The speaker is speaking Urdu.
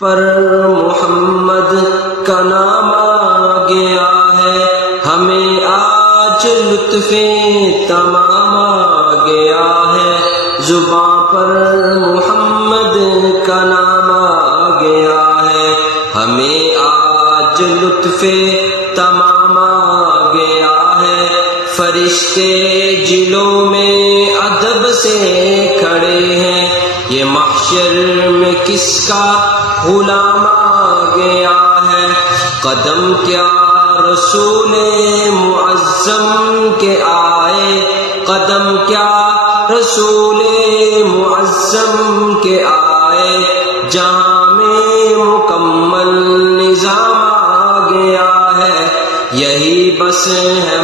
پر محمد کا نام آ گیا ہے، ہمیں آج لطف تمام آ گیا ہے، زباں پر محمد کا نام آ گیا ہے، ہمیں آج لطف تمام آ گیا ہے، فرشتے جلوں میں ادب سے کھڑے ہیں، یہ محشر میں کس کا غلام آ گیا ہے، قدم کیا رسول معظم کے آئے، قدم کیا رسول معظم کے آئے، جہاں میں مکمل نظام آ گیا ہے، یہی بس ہے